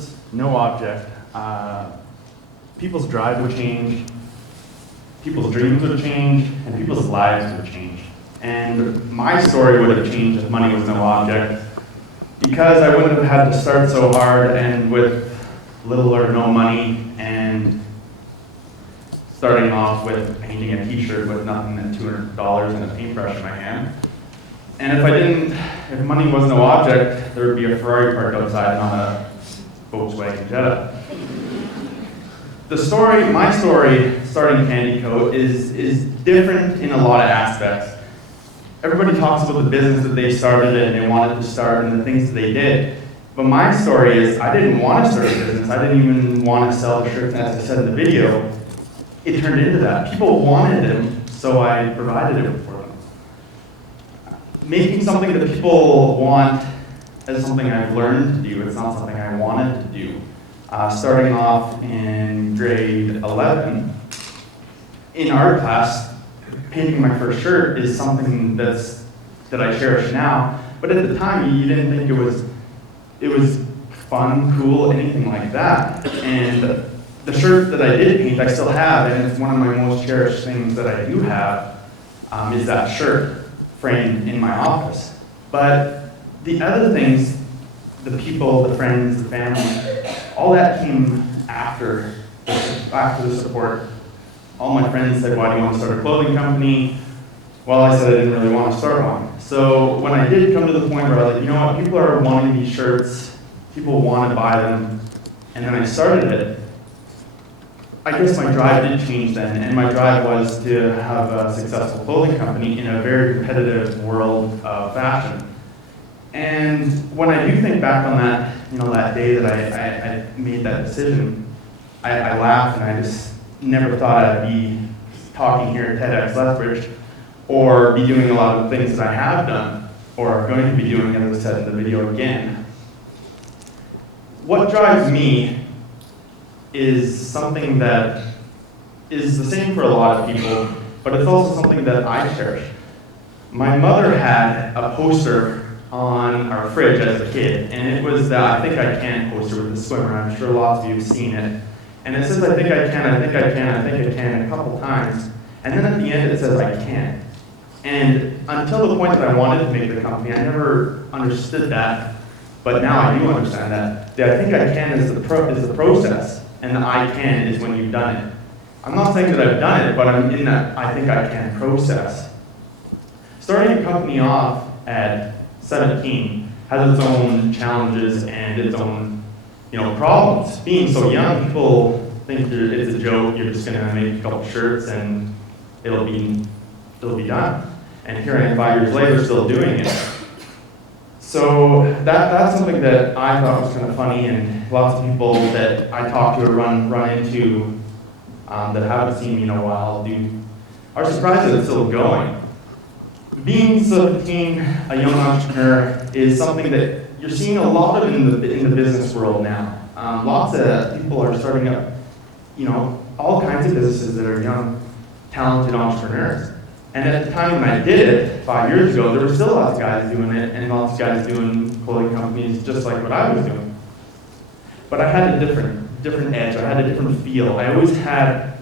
was no object, people's drive would change, people's dreams would change, and people's lives would change. And my story would have changed if money was no object, because I wouldn't have had to start so hard and with little or no money, and starting off with painting a t-shirt with nothing than $200 and a paintbrush in my hand. And if money was no object, there would be a Ferrari parked outside, not a Volkswagen Jetta. My story, starting Candie Co, is different in a lot of aspects. Everybody talks about the business that they started and they wanted to start and the things that they did. But my story is, I didn't want to start a business. I didn't even want to sell a shirt, as I said in the video. It turned into that. People wanted them, so I provided it for them. Making something that people want is something I've learned to do. It's not something I wanted to do. Starting off in grade 11, in art class, painting my first shirt is something that I cherish now. But at the time, you didn't think it was fun, cool, anything like that. And the shirt that I did paint, I still have, and it's one of my most cherished things that I do have, is that shirt framed in my office. But the other things, the people, the friends, the family, all that came after the support. All my friends said, why do you want to start a clothing company? Well, I said I didn't really want to start one. So when I did come to the point where I was like, you know what, people are wanting these shirts, people want to buy them, and then I started it, I guess my drive did change then, and my drive was to have a successful clothing company in a very competitive world of fashion. And when I do think back on that, that day that I made that decision, I laugh, and I just never thought I'd be talking here at TEDxLethbrridge or be doing a lot of the things that I have done or are going to be doing, as I said in the video again. What drives me is something that is the same for a lot of people, but it's also something that I cherish. My mother had a poster on our fridge as a kid, and it was the I Think I Can poster with the swimmer. I'm sure lots of you have seen it. And it says, I think I can, I think I can, I think I can, a couple times. And then at the end it says, I can't. And until the point that I wanted to make the company, I never understood that. But now I do understand that. The I think I can is the process, and the I can is when you've done it. I'm not saying that I've done it, but I'm in that I think I can process. Starting a company off at 17 has its own challenges and its own problems. Being so young, people think it's a joke, you're just gonna make a couple shirts and it'll be done. And here I am 5 years later still doing it. So that's something that I thought was kind of funny, and lots of people that I talk to or run into that haven't seen me in a while are surprised that it's still going. Being 17, a young entrepreneur, is something that you're seeing a lot of in the business world now. Lots of people are starting up, all kinds of businesses that are young, talented entrepreneurs. And at the time when I did it 5 years ago, there were still lots of guys doing it, and lots of guys doing clothing companies just like what I was doing. But I had a different edge. I had a different feel. I always had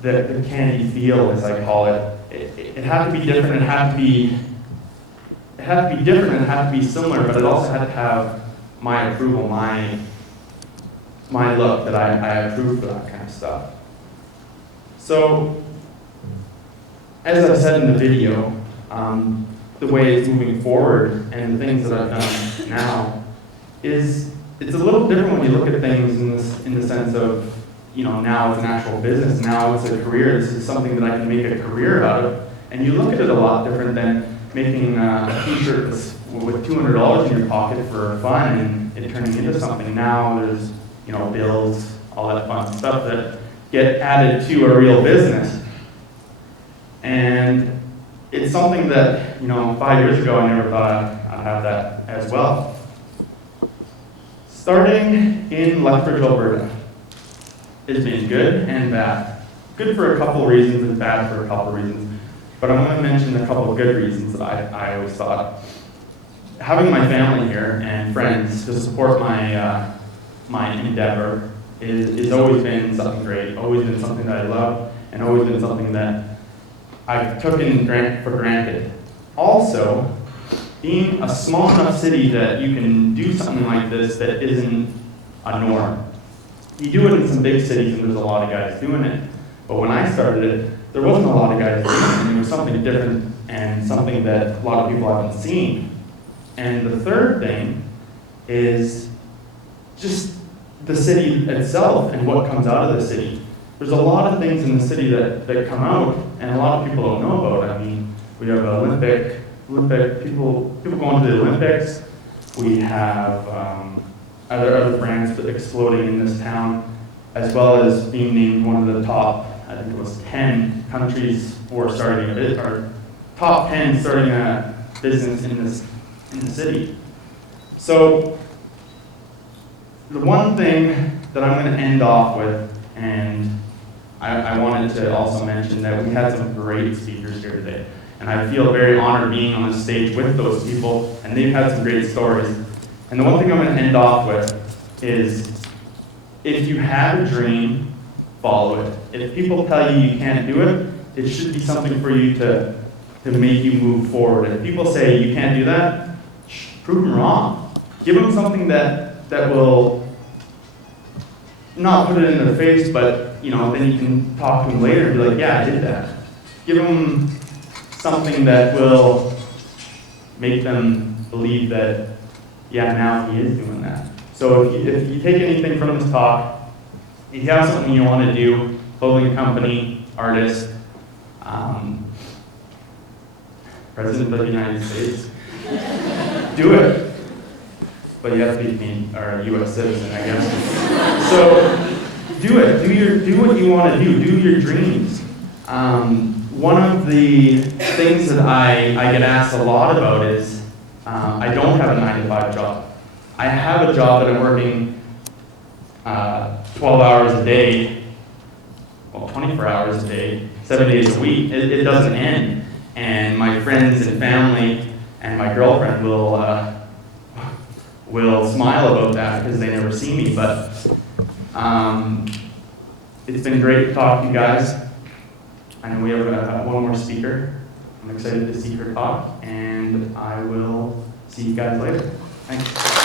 the Candie feel, as I call it. It had to be different. It had to be different. And it had to be similar, but it also had to have my approval, my look that I approve for that kind of stuff. So, as I said in the video, the way it's moving forward and the things that I've done now it's a little different when you look at things in the sense of, now it's an actual business, now it's a career, this is something that I can make a career out of, and you look at it a lot different than making a t-shirt with $200 in your pocket for fun and it turning into something. Now there's, bills, all that fun stuff that get added to a real business. And it's something that, 5 years ago I never thought I'd have that as well. Starting in Lethbridge, Alberta has been good and bad. Good for a couple of reasons and bad for a couple of reasons. But I'm going to mention a couple of good reasons that I always thought. Having my family here and friends to support my my endeavor is always been something great, always been something that I love, and always been something that I've taken for granted. Also, being a small enough city that you can do something like this that isn't a norm. You do it in some big cities and there's a lot of guys doing it, but when I started it, there wasn't a lot of guys doing it, and it was something different and something that a lot of people haven't seen. And the third thing is just the city itself and what comes out of the city. There's a lot of things in the city that come out and a lot of people don't know about. I mean, we have Olympic people going to the Olympics. We have other brands that are exploding in this town, as well as being named one of the top, I think it was 10 countries for starting or top 10 starting a business in the city. So the one thing that I'm going to end off with, and I wanted to also mention that we had some great speakers here today. And I feel very honored being on the stage with those people, and they've had some great stories. And the one thing I'm going to end off with is, if you have a dream, follow it. If people tell you you can't do it, it should be something for you to make you move forward. If people say you can't do that, prove them wrong. Give them something that will not put it in their face, but then you can talk to them later and be like, yeah, I did that. Give them something that will make them believe that, yeah, now he is doing that. So if you take anything from this talk, if you have something you want to do, clothing company, artist, President of the United States, do it. But you have to be a U.S. citizen, I guess. So do it. Do what you want to do. Do your dreams. One of the things that I get asked a lot about is I don't have a 9-to-5 job. I have a job that I'm working 12 hours a day, well, 24 hours a day, 7 days a week. It doesn't end. And my friends and family and my girlfriend will smile about that because they never see me. But it's been great to talk to you guys. I know we have one more speaker. I'm excited to see her talk, and I will see you guys later. Thanks.